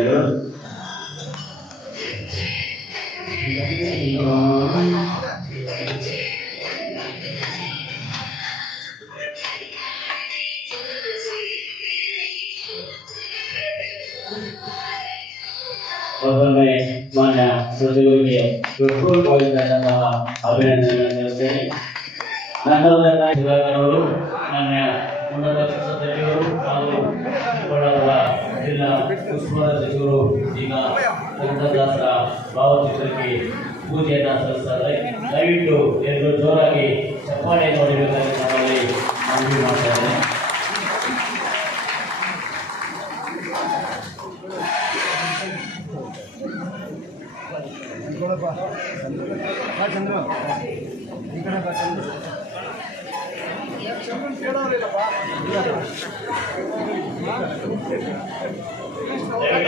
కదా మన మృదువుకి ఎప్పుడు పోయిందన్న అభినందనలు. తెలుస్తాయి నన్నోదన్న శివగారు మన ఉన్నత సభ్యులు వాళ్ళు కూడా ಜಿಲ್ಲಾ ಉಸ್ತುವಾರಿ ಸಚಿವರು ಈಗ ಕನಕದಾಸರ ಭಾವಚಿತ್ರಕ್ಕೆ ಪೂಜೆಯನ್ನು ಸಲ್ಲಿಸ್ತಾರೆ. ದಯವಿಟ್ಟು ಎಲ್ಲರೂ ಜೋರಾಗಿ ಚಪ್ಪಾಳೆ ನೋಡಬೇಕಾಗಿ ನಮ್ಮಲ್ಲಿ ಮನವಿ ಮಾಡ್ತಾ É, é.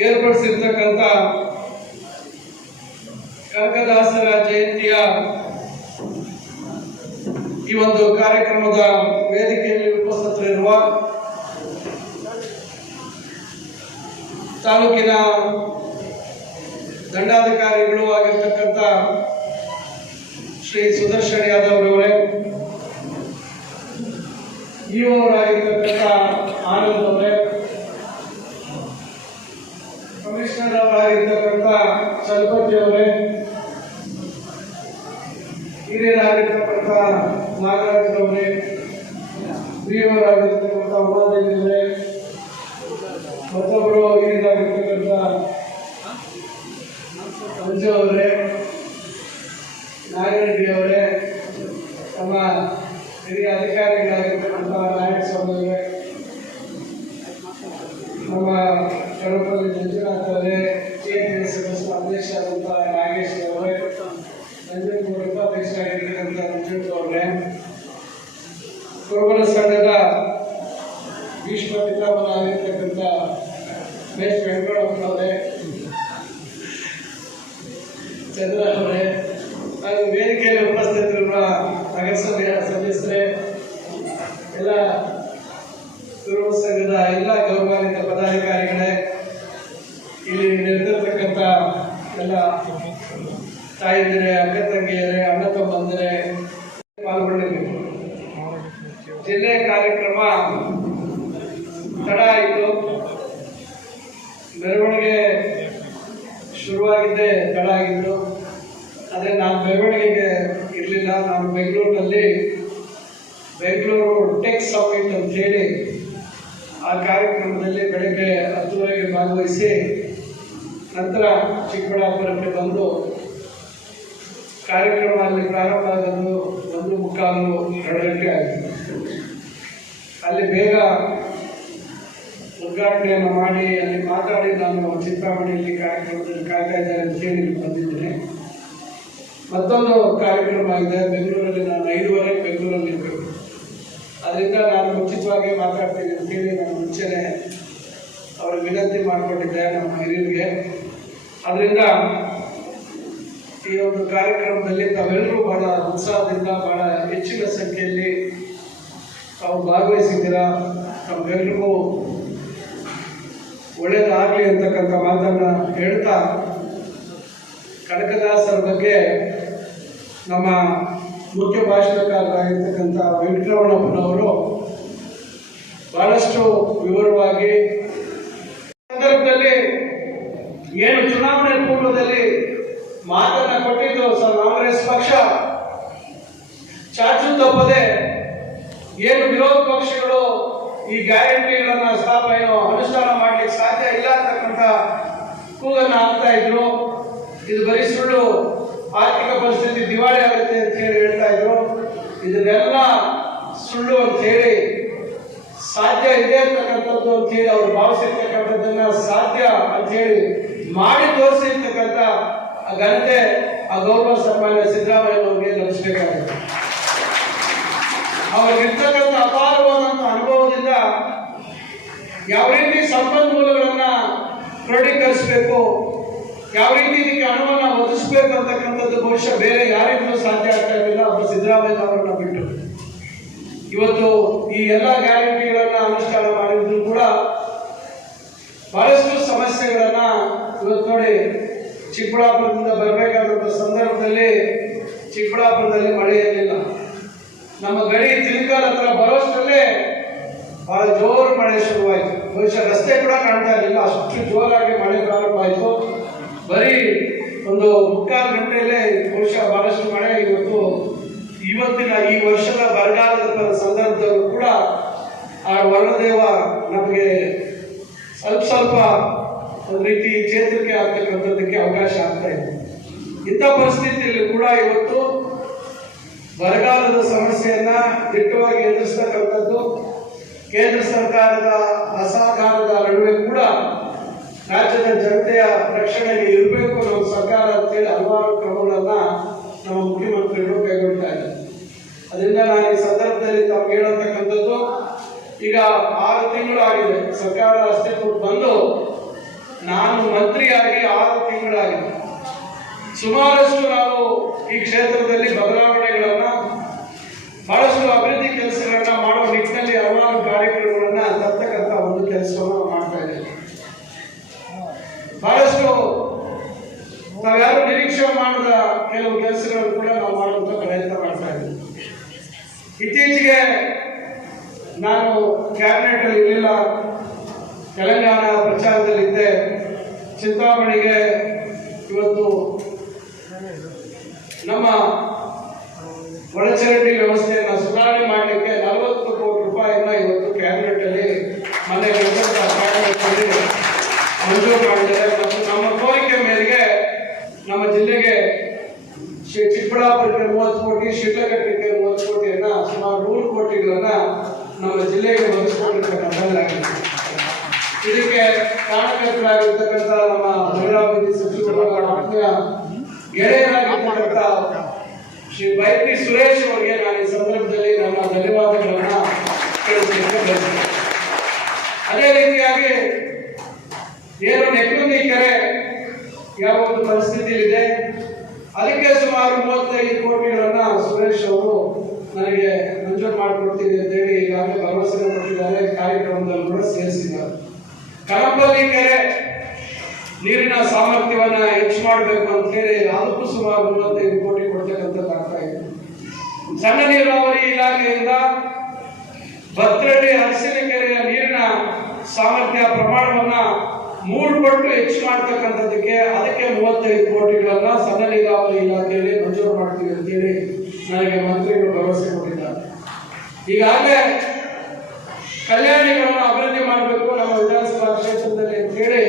ಏರ್ಪಡಿಸಿರ್ತಕ್ಕಂಥ ಕನಕದಾಸರ ಜಯಂತಿಯ ಈ ಒಂದು ಕಾರ್ಯಕ್ರಮದ ವೇದಿಕೆಯಲ್ಲಿ ಉಪಸ್ಥಿತರಿರುವ ತಾಲೂಕಿನ ದಂಡಾಧಿಕಾರಿಗಳು ಆಗಿರ್ತಕ್ಕಂಥ ಶ್ರೀ ಸುದರ್ಶನ್ ಯಾದವ್ ಅವರೇ ಇವರಾಗಿರ್ತಕ್ಕಂಥ ಕುರುಬ ಸಂಘದ ಎಲ್ಲ ಗೌರವಾನ್ವಿತ ಪದಾಧಿಕಾರಿಗಳೇ, ಇಲ್ಲಿ ನೆರೆದಿರ್ತಕ್ಕಂಥ ಎಲ್ಲ ತಾಯಿದರೆ, ಅಕ್ಕ ತಂಗಿಯರೇ, ಅಣ್ಣ ತಮ್ಮಂದರೆ ಪಾಲ್ಗೊಂಡಿದ್ದೀವಿ ಜಿಲ್ಲೆ ಕಾರ್ಯಕ್ರಮ ತಡ ಆಯಿತು. ಮೆರವಣಿಗೆ ಶುರುವಾಗಿದ್ದೇ ತಡ ಆಗಿತ್ತು. ಆದರೆ ನಾನು ಮೆರವಣಿಗೆಗೆ ಇರಲಿಲ್ಲ. ನಾನು ಬೆಂಗಳೂರಿನಲ್ಲಿ ಬೆಂಗಳೂರು ಟೆಕ್ ಸಮಿಟ್ ಅಂತ ಹೇಳಿ ಆ ಕಾರ್ಯಕ್ರಮದಲ್ಲಿ ಬೆಳಗ್ಗೆ ಹತ್ತುವರೆಗೆ ಭಾಗವಹಿಸಿ ನಂತರ ಚಿಕ್ಕಬಳ್ಳಾಪುರಕ್ಕೆ ಬಂದು ಕಾರ್ಯಕ್ರಮ ಅಲ್ಲಿ ಪ್ರಾರಂಭ ಆದದ್ದು ಒಂದು ಮುಕ್ಕಾಲು ಎರಡು ಗಂಟೆ ಆಯಿತು ಅಲ್ಲಿ ಬೇಗ ಉದ್ಘಾಟನೆಯನ್ನು ಮಾಡಿ, ಅಲ್ಲಿ ಮಾತಾಡಿ ನಾನು ಚಿಂತಾಮಣಿಯಲ್ಲಿ ಕಾರ್ಯಕ್ರಮದಲ್ಲಿ ಕಾಯ್ತಾ ಇದ್ದಾರೆ ಅಂತ ಹೇಳಿ ಬಂದಿದ್ದೇನೆ. ಮತ್ತೊಂದು ಕಾರ್ಯಕ್ರಮ ಇದೆ, ಬೆಂಗಳೂರಲ್ಲಿ ನಾನು ಐದುವರೆ, ಬೆಂಗಳೂರಲ್ಲಿ ಉಚಿತವಾಗಿ ಮಾತಾಡ್ತೀನಿ ಅಂತೇಳಿ ನಾನು ಮುಂಚೆನೆ ಅವ್ರಿಗೆ ವಿನಂತಿ ಮಾಡಿಕೊಂಡಿದ್ದೆ ನಮ್ಮ ಹಿರಿಯರಿಗೆ. ಅದರಿಂದ ಈ ಒಂದು ಕಾರ್ಯಕ್ರಮದಲ್ಲಿ ತಾವೆಲ್ಲರೂ ಬಹಳ ಉತ್ಸಾಹದಿಂದ, ಬಹಳ ಹೆಚ್ಚಿನ ಸಂಖ್ಯೆಯಲ್ಲಿ ತಾವು ಭಾಗವಹಿಸಿದ್ದೀರಾ? ತಮಗೆಲ್ರಿಗೂ ಒಳ್ಳೆಯದಾಗಲಿ ಅಂತಕ್ಕಂಥ ಮಾತನ್ನು ಹೇಳ್ತಾ ಕನಕದಾಸರ ಬಗ್ಗೆ ನಮ್ಮ ಮುಖ್ಯ ಭಾಷಣಕಾರರಾಗಿರ್ತಕ್ಕಂಥ ವೆಂಕಟರಮಣಪ್ಪನವರು ಬಹಳಷ್ಟು ವಿವರವಾಗಿ ಸಂದರ್ಭದಲ್ಲಿ ಏನು ಚುನಾವಣೆ ಪೂರ್ವದಲ್ಲಿ ಮಾತನ್ನ ಕೊಟ್ಟಿದ್ದು ಕಾಂಗ್ರೆಸ್ ಪಕ್ಷ. ಚಾಚು ತಪ್ಪದೆ ಏನು ವಿರೋಧ ಪಕ್ಷಗಳು ಈ ಗ್ಯಾರಂಟಿಗಳನ್ನ ಸ್ಥಾಪ ಏನು ಅನುಷ್ಠಾನ ಮಾಡ್ಲಿಕ್ಕೆ ಸಾಧ್ಯ ಇಲ್ಲ ಅಂತಕ್ಕಂಥ ಕೂಗನ್ನ ಹಾಕ್ತಾ ಇದ್ರು. ಇದು ಬರೀ ಸುಳ್ಳು ಆರ್ಥಿಕ ಪರಿಸ್ಥಿತಿ ದಿವಾಳಿ ಆಗುತ್ತೆ ಅಂತ ಹೇಳಿ ಹೇಳ್ತಾ ಇದ್ರು. ಇದನ್ನೆಲ್ಲ ಸುಳ್ಳು ಅಂತ ಹೇಳಿ ಸಾಧ್ಯ ಇದೆ ಅಂತಕ್ಕಂಥದ್ದು ಅಂತ ಹೇಳಿ ಅವ್ರು ಭಾವಿಸಿರ್ತಕ್ಕಂಥದ್ದನ್ನ ಸಾಧ್ಯ ಅಂತ ಹೇಳಿ ಮಾಡಿ ತೋರಿಸಿರ್ತಕ್ಕಂಥ ಘನತೆ, ಆ ಗೌರವ, ಸನ್ಮಾನ್ಯ ಸಿದ್ದರಾಮಯ್ಯ ಅವರಿಗೆ ಲಭಿಸಬೇಕಾಗುತ್ತೆ ಅವ್ರಿಗಿರ್ತಕ್ಕಂಥ ಅಪಾರವಾದಂಥ ಅನುಭವದಿಂದ ಯಾವ ರೀತಿ ಸಂಪನ್ಮೂಲಗಳನ್ನ ಕ್ರೋಢೀಕರಿಸಬೇಕು, ಯಾವ ರೀತಿ ಇದಕ್ಕೆ ಹಣವನ್ನು ಒದಗಿಸ್ಬೇಕು ಅಂತಕ್ಕಂಥದ್ದು ಬಹುಶಃ ಬೇರೆ ಯಾರಿಂದಲೂ ಸಾಧ್ಯ ಆಗ್ತಾ ಇರಲಿಲ್ಲ. ಅವರು ಸಿದ್ದರಾಮಯ್ಯ ಅವರನ್ನ ಬಿಟ್ಟು ಇವತ್ತು ಈ ಎಲ್ಲ ಗ್ಯಾರಂಟಿಗಳನ್ನ ಅನುಷ್ಠಾನ ಮಾಡಿದ್ರು ಕೂಡ ಬಹಳಷ್ಟು ಸಮಸ್ಯೆಗಳನ್ನ ಇವತ್ತು ನೋಡಿ ಚಿಕ್ಕಬಳ್ಳಾಪುರದಿಂದ ಬರಬೇಕಾದಂಥ ಸಂದರ್ಭದಲ್ಲಿ ಚಿಕ್ಕಬಳ್ಳಾಪುರದಲ್ಲಿ ಮಳೆ ಇರಲಿಲ್ಲ ನಮ್ಮ ಗಡಿ ತಿಳಿಕಾಲ ಹತ್ರ ಬರೋಷ್ಟರಲ್ಲೇ ಬಹಳ ಜೋರು ಮಳೆ ಶುರುವಾಯಿತು. ಬಹುಶಃ ರಸ್ತೆ ಕೂಡ ಕಾಣ್ತಾ ಇರಲಿಲ್ಲ. ಅಷ್ಟು ಜೋರಾಗಿ ಮಳೆ ಪ್ರಾರಂಭ ಆಯಿತು. ಬರೀ ಒಂದು ಮುಕ್ಕಾಲು ಗಂಟೆಯಲ್ಲೇ ಬಹುಶಃ ಬಹಳಷ್ಟು ಮಳೆ ಇವತ್ತು ಇವತ್ತಿನ ಈ ವರ್ಷದ ಬರಗಾಲದ ಪ- ಸಂದರ್ಭದಲ್ಲೂ ಕೂಡ ಆ ವರುಣದೇವ ನಮಗೆ ಸ್ವಲ್ಪ ಸ್ವಲ್ಪ ಒಂದು ರೀತಿ ಚೇತರಿಕೆ ಆಗ್ತಕ್ಕಂಥದ್ದಕ್ಕೆ ಅವಕಾಶ ಆಗ್ತಾ ಇದೆ ಇಂಥ ಪರಿಸ್ಥಿತಿಯಲ್ಲಿ ಕೂಡ ಇವತ್ತು ಬರಗಾಲದ ಸಮಸ್ಯೆಯನ್ನ ದಿಟ್ಟವಾಗಿ ಎದುರಿಸ್ತಕ್ಕಂಥದ್ದು ಕೇಂದ್ರ ಸರ್ಕಾರದ ಅಸಹಕಾರದ ನಡುವೆ ಕೂಡ ರಾಜ್ಯದ ಜನತೆಯ ರಕ್ಷಣೆಗೆ ಇರಬೇಕು ನಮ್ಮ ಸರ್ಕಾರ ಅಂತೇಳಿ ಹಲವಾರು ಕ್ರಮಗಳನ್ನ ನಮ್ಮ ಮುಖ್ಯಮಂತ್ರಿಗಳು ಕೈಗೊಳ್ತಾ ಅದರಿಂದ ನಾನು ಈ ಸಂದರ್ಭದಲ್ಲಿ ತಮ್ಗೆ ಹೇಳತಕ್ಕಂಥದ್ದು, ಈಗ ಆರು ತಿಂಗಳು ಆಗಿದೆ ಸರ್ಕಾರ ಅಸ್ತಿತ್ವಕ್ಕೆ ಬಂದು, ನಾನು ಮಂತ್ರಿಯಾಗಿ ಆರು ತಿಂಗಳಾಗಿದೆ. ಸುಮಾರಷ್ಟು ನಾವು ಈ ಕ್ಷೇತ್ರದಲ್ಲಿ ಬದಲಾವಣೆಗಳನ್ನ ಬಹಳಷ್ಟು ಅಭಿವೃದ್ಧಿ ಕೆಲಸಗಳನ್ನ ಮಾಡುವ ನಿಟ್ಟಿನಲ್ಲಿ ಹಲವಾರು ಕಾರ್ಯಕ್ರಮಗಳನ್ನ ತರ್ತಕ್ಕಂಥ ಒಂದು ಕೆಲಸವನ್ನು ಮಾಡ್ತಾ ಇದ್ದೇವೆ ಬಹಳಷ್ಟು ನಾವ್ಯಾರು ನಿರೀಕ್ಷೆ ಮಾಡದ ಕೆಲವು ಕೆಲಸಗಳನ್ನು ಕೂಡ ನಾವು ಮಾಡುವಂತ ಪ್ರಯತ್ನ ಮಾಡ್ತಾ ಇದ್ದೀವಿ. ಇತ್ತೀಚೆಗೆ ನಾನು ಕ್ಯಾಬಿನೆಟ್ ಇರಲಿಲ್ಲ ತೆಲಂಗಾಣ ಪ್ರಚಾರದಲ್ಲಿದ್ದೆ ಚಿಂತಾಮಣಿಗೆ ಇವತ್ತು ನಮ್ಮ ಒಳಚರಂಡಿ ವ್ಯವಸ್ಥೆಯನ್ನು ಸುಧಾರಣೆ ಮಾಡಲಿಕ್ಕೆ ನಲವತ್ತು ಕೋಟಿ ರೂಪಾಯಿನ ಇವತ್ತು ಕ್ಯಾಬಿನೆಟ್ ಅಲ್ಲಿ ಮನೆ ಮಂಜೂರು ಮಾಡಿದ್ದಾರೆ. ಮತ್ತು ನಮ್ಮ ಕೋರಿಕೆ ಮೇರೆಗೆ ನಮ್ಮ ಜಿಲ್ಲೆಗೆ ಶಿ- ಚಿಕ್ಕಬಳ್ಳಾಪುರಕ್ಕೆ ಮೂವತ್ತು ಕೋಟಿ, ಶಿಡ್ಲಘಟ್ಟಕ್ಕೆ ಮೂವತ್ತು ಕೋಟಿಯನ್ನ ಸುಮಾರು ನೂರು ಕೋಟಿಗಳನ್ನ ನಮ್ಮ ಜಿಲ್ಲೆಗೆ ಒದಗಿಸಿಕೊಂಡಿರ್ತಕ್ಕಂಥದ್ದಾಗಿದೆ ಇದಕ್ಕೆ ಕಾರಣಕರ್ತರಾಗಿರ್ತಕ್ಕಂಥ ನಮ್ಮ ಅಭಿವೃದ್ಧಿ ಸಚಿವರು ಗೆಳೆಯರಾಗಿರ್ತಕ್ಕಂಥ ಶ್ರೀ ಬೈಪಿ ಸುರೇಶ್ ಅವರಿಗೆ ನಾನು ಈ ಸಂದರ್ಭದಲ್ಲಿ ನಮ್ಮ ಧನ್ಯವಾದಗಳನ್ನ ತಿಳಿಸಲಿಕ್ಕೆ ಬಯಸ್ತೇನೆ. ಅದೇ ರೀತಿಯಾಗಿ, ಏನು ನೆಕ್ಕುಂದಿ ಕೆರೆ ಯಾವ ಒಂದು ಪರಿಸ್ಥಿತಿಯಲ್ಲಿದೆ? ಸುಮಾರು ಮೂವತ್ತೈದು ಕೋಟಿಗಳನ್ನ ಸುರೇಶ್ ಅವರು ನನಗೆ ಮಂಜೂರು ಮಾಡಿಕೊಡ್ತೀನಿ ಅಂತೇಳಿ ಈಗಾಗಲೇ ಭರವಸೆ ಕೊಟ್ಟಿದ್ದಾರೆ. ಕಾರ್ಯಕ್ರಮದಲ್ಲಿ ಕೂಡ ಸೇರಿಸಿದ್ದಾರೆ. ಕರಂಬಲ್ಲಿ ಕೆರೆ ನೀರಿನ ಸಾಮರ್ಥ್ಯವನ್ನ ಹೆಚ್ಚು ಮಾಡಬೇಕು ಅಂತ ಹೇಳಿ ನಾಲ್ಕು ಸುಮಾರು ಮೂವತ್ತೈದು ಕೋಟಿ ಕೊಡ್ತಕ್ಕಂಥದ್ದು ಆಗ್ತಾ ಇದೆ. ಸಣ್ಣ ನೀರಾವರಿ ಇಲಾಖೆಯಿಂದ ಭದ್ರಳ್ಳಿ ಹಲಸಿನ ಕೆರೆಯ ನೀರಿನ ಸಾಮರ್ಥ್ಯ ಪ್ರಮಾಣವನ್ನ ಮೂರು ಪಟ್ಟು ಹೆಚ್ಚು ಮಾಡ್ತಕ್ಕಂಥದ್ದಕ್ಕೆ ಅದಕ್ಕೆ ಮೂವತ್ತೈದು ಕೋಟಿಗಳನ್ನ ಸಣ್ಣ ನೀರಾವರಿ ಇಲಾಖೆಯಲ್ಲಿ ಮಂಜೂರು ಮಾಡ್ತೀವಿ ಅಂತೇಳಿ ನನಗೆ ಮಂತ್ರಿಗಳು ಭರವಸೆ ಕೊಟ್ಟಿದ್ದಾರೆ. ಈಗಾಗಲೇ ಕಲ್ಯಾಣಿಗಳನ್ನು ಅಭಿವೃದ್ಧಿ ಮಾಡಬೇಕು ನಮ್ಮ ವಿಧಾನಸಭಾ ಕ್ಷೇತ್ರದಲ್ಲಿ ಅಂತೇಳಿ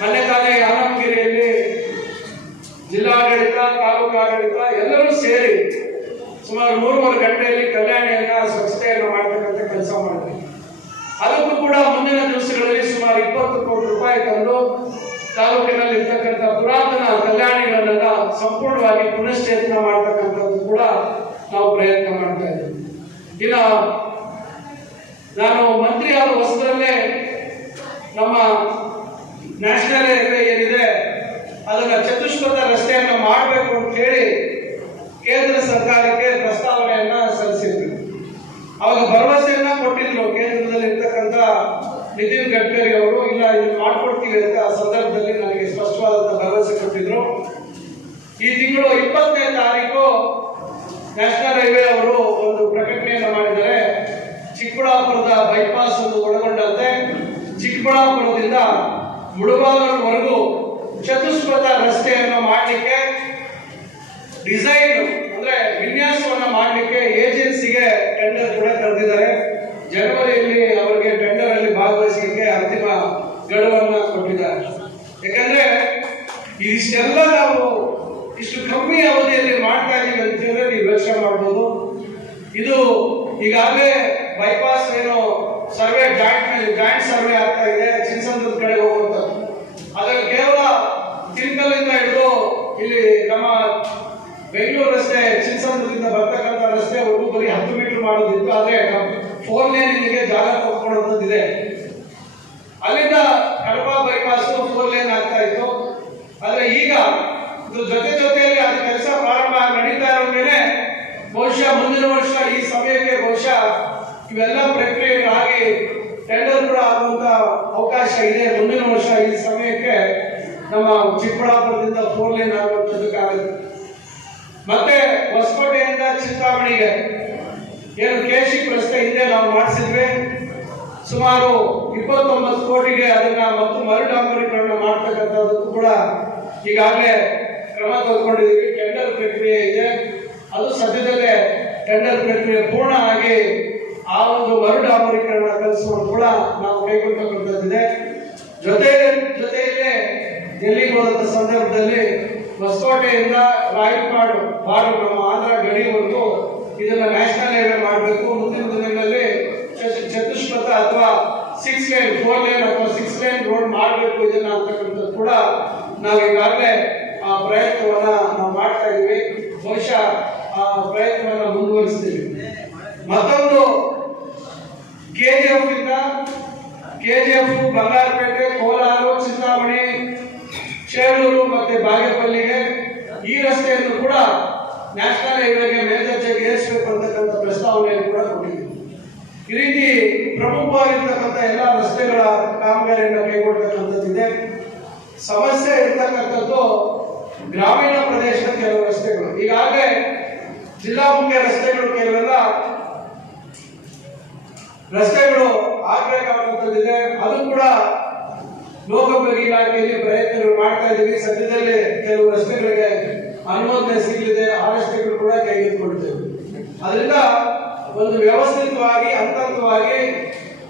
ಮೊನ್ನೆ ತಾನೇ ಆಲಮಗಿರಿಯಲ್ಲಿ ಜಿಲ್ಲಾಡಳಿತ, ತಾಲೂಕು ಆಡಳಿತ ಎಲ್ಲರೂ ಸೇರಿ ಸುಮಾರು ಮೂರುವರೆ ಗಂಟೆಯಲ್ಲಿ ಕಲ್ಯಾಣಿಯನ್ನ ಸ್ವಚ್ಛತೆಯನ್ನು ಮಾಡತಕ್ಕಂಥ ಕೆಲಸ ಮಾಡಿದ್ವಿ ಅದಕ್ಕೂ ಕೂಡ ಮುಂದಿನ ದಿವಸಗಳಲ್ಲಿ ಸುಮಾರು ಇಪ್ಪತ್ತು ಕೋಟಿ ರೂಪಾಯಿ ತಂದು ತಾಲೂಕಿನಲ್ಲಿ ಇರ್ತಕ್ಕಂಥ ಪುರಾತನ ಕಲ್ಯಾಣಿಗಳನ್ನೆಲ್ಲ ಸಂಪೂರ್ಣವಾಗಿ ಪುನಶ್ಚೇತನ ಮಾಡ್ತಕ್ಕಂಥದ್ದು ಕೂಡ ನಾವು ಪ್ರಯತ್ನ ಮಾಡ್ತಾ ಇದ್ದೀವಿ. ಇನ್ನು ನಾನು ಮಂತ್ರಿ ಆದ ಹೊಸದಲ್ಲೇ ನಮ್ಮ ನ್ಯಾಷನಲ್ ಹೈವೇ ಏನಿದೆ, ಅದನ್ನ ಚತುಷ್ಪಥ ರಸ್ತೆಯನ್ನು ಮಾಡಬೇಕು ಅಂತ ಹೇಳಿ ಕೇಂದ್ರ ಸರ್ಕಾರಕ್ಕೆ ಪ್ರಸ್ತಾವನೆಯನ್ನ ಸಲ್ಲಿಸಿದ್ರು ಅವಾಗ ಭರವಸೆಯನ್ನ ಕೊಟ್ಟಿದ್ರು ಕೇಂದ್ರದಲ್ಲಿ ಇರ್ತಕ್ಕಂಥ ನಿತಿನ್ ಗಡ್ಕರಿ ಅವರು, ಇಲ್ಲ ಇದನ್ನ ಮಾಡ್ಕೊಡ್ತೀವಿ ಅಂತ ಆ ಸಂದರ್ಭದಲ್ಲಿ ನನಗೆ ಸ್ಪಷ್ಟವಾದಂತ ಭರವಸೆ ಕೊಟ್ಟಿದ್ರು. ಈ ತಿಂಗಳು ಇಪ್ಪತ್ತನೇ ತಾರೀಕು ನ್ಯಾಷನಲ್ ಹೈವೇ ಅವರು ಒಂದು ಪ್ರಕಟಣೆಯನ್ನು ಮಾಡಿದ್ದಾರೆ. ಚಿಕ್ಕಬಳ್ಳಾಪುರದ ಬೈಪಾಸ್ ಅನ್ನು ಒಳಗೊಂಡಂತೆ ಚಿಕ್ಕಬಳ್ಳಾಪುರದಿಂದ ಮುಳುಬಾಗಲವರೆಗೂ ಚತುಷ್ಪಥ ರಸ್ತೆಯನ್ನು ಮಾಡಲಿಕ್ಕೆ, ಡಿಸೈನ್ ಅಂದ್ರೆ ವಿನ್ಯಾಸವನ್ನು ಮಾಡಲಿಕ್ಕೆ ಏಜೆನ್ಸಿಗೆ ಟೆಂಡರ್ ಕೂಡ ಕರೆದಿದ್ದಾರೆ ಜನವರಿಯಲ್ಲಿ ಅವರಿಗೆ ಟೆಂಡರ್ ಅಲ್ಲಿ ಭಾಗವಹಿಸಲಿಕ್ಕೆ ಅಂತಿಮ ಗಡುವನ್ನ ಕೊಟ್ಟಿದ್ದಾರೆ. ಯಾಕಂದ್ರೆ ಇಷ್ಟೆಲ್ಲ ನಾವು ಇಷ್ಟು ಕಮ್ಮಿ ಅವಧಿಯಲ್ಲಿ ಮಾಡ್ತಾ ಇದ್ದೀವಿ ಅಂತ ಹೇಳಿದ್ರೆ ನೀವು ಯೋಚನೆ ಮಾಡ್ಬೋದು. ಇದು ಈಗಾಗಲೇ ಬೈಪಾಸ್ ಏನು ಸರ್ವೆ ಜಾಯಿಂಟ್ ಜಾಯಿಂಟ್ ಸರ್ವೆ ಆಗ್ತಾ ಇದೆ, ಚಿನ್ಸಂದ್ರದ ಕಡೆ ಹೋಗುವಂಥದ್ದು. ಅದರಲ್ಲಿ ಕೇವಲ ತಿಂಕಲಿಂದ ಹಿಡಿದು ಇಲ್ಲಿ ನಮ್ಮ ಬೆಂಗಳೂರು ರಸ್ತೆ, ಚಿನ್ಸಂದ್ರದಿಂದ ಬರ್ತಕ್ಕಂಥ ರಸ್ತೆವರೆಗೂ ಬರೀ ಹತ್ತು ಮೀಟರ್ ಮಾಡೋದಿತ್ತು ಆದರೆ ಫೋರ್ ಲೇನಿಗೆ ಜಾಗ ತಗೊಳ್ಳೋಂಥದ್ದಿದೆ ಅಲ್ಲಿಂದ ಕಡಪ ಬೈಪಾಸ್ ಫೋರ್ ಲೇನ್ ಆಗ್ತಾ ಇತ್ತು. ಆದ್ರೆ ಈಗ ಜೊತೆ ಜೊತೆಯಲ್ಲಿ ಅದು ಕೆಲಸ ಪ್ರಾರಂಭ ನಡೀತಾ ಇರೋ ಮೇಲೆ ಬಹುಶಃ ಮುಂದಿನ ವರ್ಷ ಈ ಸಮಯಕ್ಕೆ ಬಹುಶಃ ಇವೆಲ್ಲ ಪ್ರಕ್ರಿಯೆಗಳಾಗಿ ಟೆಂಡರ್ ಕೂಡ ಆಗುವಂತ ಅವಕಾಶ ಇದೆ. ಮುಂದಿನ ವರ್ಷ ಈ ಸಮಯಕ್ಕೆ ನಮ್ಮ ಚಿಕ್ಕಬಳ್ಳಾಪುರದಿಂದ ಫೋರ್ ಲೇನ್ ಆಗುವಂಥದ್ದಕ್ಕಾಗುತ್ತೆ ಮತ್ತೆ ಹೊಸಕೋಟೆಯಿಂದ ಚಿಂತಾಮಣಿಗೆ ಏನು ಕೇಶಿ ರಸ್ತೆ ಹಿಂದೆ ನಾವು ಮಾಡಿಸಿದ್ವಿ. ಸುಮಾರು ಇಪ್ಪತ್ತೊಂಬತ್ತು ಕೋಟಿಗೆ ಅದನ್ನ ಮತ್ತು ಮರುಡಾಂಬರೀಕರಣ ಮಾಡ್ತಕ್ಕಂಥದ್ದು ಕೂಡ ಈಗಾಗಲೇ ಕ್ರಮ ತೆಗೆದುಕೊಂಡಿದ್ದೀವಿ. ಟೆಂಡರ್ ಪ್ರಕ್ರಿಯೆ ಇದೆ. ಅದು ಸದ್ಯದಲ್ಲೇ ಟೆಂಡರ್ ಪ್ರಕ್ರಿಯೆ ಪೂರ್ಣ ಆಗಿ ಆ ಒಂದು ಮರುಡಾಂಬರೀಕರಣ ಕೆಲಸವನ್ನು ಕೂಡ ನಾವು ಕೈಗೊಳ್ತಕ್ಕಂಥದ್ದಿದೆ ಜೊತೆ ಜೊತೆಯಲ್ಲೇ ಡೆಲ್ಲಿಗೆ ಹೋದಂಥ ಸಂದರ್ಭದಲ್ಲಿ ಹೊಸಕೋಟೆಯಿಂದ ರಾಯಪಾಡು ಬಾರು ನಮ್ಮ ಆಂಧ್ರ ಗಡಿವರೆಗೂ ಇದನ್ನ ನ್ಯಾಷನಲ್ ಹೈವೇ ಮಾಡಬೇಕು. ಮುಂದಿನ ದಿನಗಳಲ್ಲಿ ಚತುಷ್ಪಥ ಅಥವಾ ಸಿಕ್ಸ್ ಲೈನ್ ಫೋರ್ ಲೈನ್ ಅಥವಾ ಸಿಕ್ಸ್ ಲೈನ್ ರೋಡ್ ಮಾಡಬೇಕು ಇದನ್ನ ಅಂತಕ್ಕಂಥದ್ದು ಕೂಡ ನಾವು ಈಗಾಗಲೇ, ಆ, ಪ್ರಯತ್ನವನ್ನ ನಾವು ಮಾಡ್ತಾ ಇದೀವಿ ಬಹುಶಃ, ಆ, ಪ್ರಯತ್ನವನ್ನ ಮುಂದುವರಿಸ್ತೀವಿ. ಮತ್ತೊಂದು ಕೆ ಜಿ ಎಫ್ ಇಂದ ಕೆಜಿಎಫ್ ಬಂಗಾರಪೇಟೆ, ಕೋಲಾರ, ಚಿಂತಾಮಣಿ, ಚೇಳೂರು ಮತ್ತೆ ಬಾಗೇಪಲ್ಲಿಗೆ ಈ ರಸ್ತೆಯನ್ನು ಕೂಡ ನ್ಯಾಷನಲ್ ಹೈವೇಗೆ ಮೇಲ್ದರ್ಜೆಗೆ ಏರಿಸಬೇಕು ಅಂತಕ್ಕಂಥ ಪ್ರಸ್ತಾವನೆಯನ್ನು ಕೂಡ ಕೊಟ್ಟಿದ್ದೀವಿ. ಈ ರೀತಿ ಪ್ರಮುಖವಾಗಿರ್ತಕ್ಕಂಥ ಎಲ್ಲ ರಸ್ತೆಗಳ ಕಾಮಗಾರಿಯನ್ನು ಕೈಗೊಳ್ತಕ್ಕಂಥದ್ದಿದೆ ಸಮಸ್ಯೆ ಇರ್ತಕ್ಕಂಥದ್ದು ಗ್ರಾಮೀಣ ಪ್ರದೇಶದ ಕೆಲವು ರಸ್ತೆಗಳು. ಈಗಾಗಲೇ ಜಿಲ್ಲಾ ಮುಖ್ಯ ರಸ್ತೆಗಳು ಕೆಲವೆಲ್ಲ ರಸ್ತೆಗಳು ಆಗ್ಬೇಕಾಗುವಂಥದ್ದಿದೆ ಅದು ಕೂಡ ಲೋಕೋಪಯೋಗಿ ಇಲಾಖೆಯಲ್ಲಿ ಪ್ರಯತ್ನಗಳು ಮಾಡ್ತಾ ಇದ್ದೀವಿ. ಸದ್ಯದಲ್ಲಿ ಕೆಲವು ರಸ್ತೆಗಳಿಗೆ ಅನುಮೋದನೆ ಸಿಗಲಿದೆ. ಆ ರಸ್ತೆಗಳು ಕೂಡ ಕೈಗೆತ್ತಿಕೊಳ್ತೇವೆ ಅದರಿಂದ ಒಂದು ವ್ಯವಸ್ಥಿತವಾಗಿ ಹಂತ ಹಂತವಾಗಿ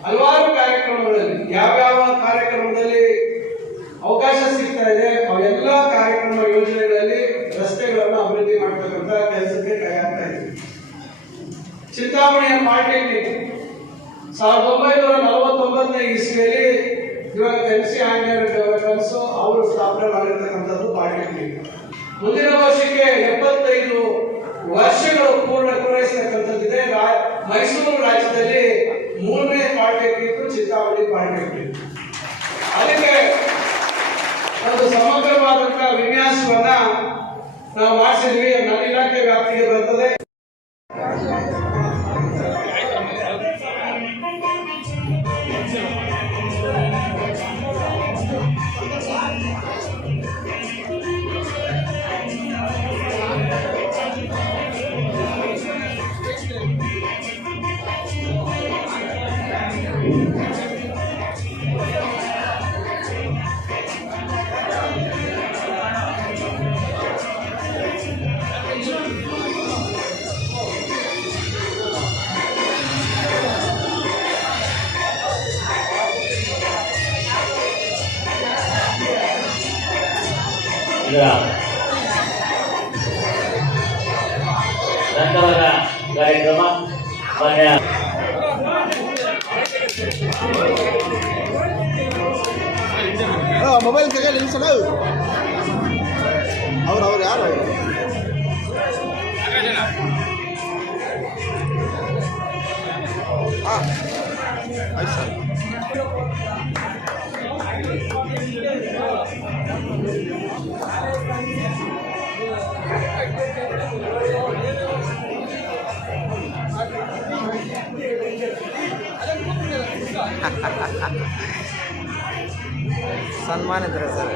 ಹಲವಾರು ಕಾರ್ಯಕ್ರಮಗಳಲ್ಲಿ ಯಾವ್ಯಾವ ಪಾಲಿಟೆಕ್ನಿಕ್ ಮಾಡಬೇಕು ಅದಕ್ಕೆ ಒಂದು ಸಮಗ್ರವಾದಂತಹ ವಿನ್ಯಾಸವನ್ನ ನಾವು ಮಾಡಿಸಿದ್ವಿ. ನನ್ನ ಇಲಾಖೆ ವ್ಯಾಪ್ತಿಗೆ ಬರ್ತದೆ. ಮೊಬೈಲ್ ಕೈಯಲ್ಲಿ ನಿಲ್ಸಲ್ಲ ಅವ್ರು ಅವ್ರು ಯಾರು ಅವರು ಹಾಂ ಆಯ್ತು ಸರ್ ಸನ್ಮಾನಿದ್ರೆ ಸರ್.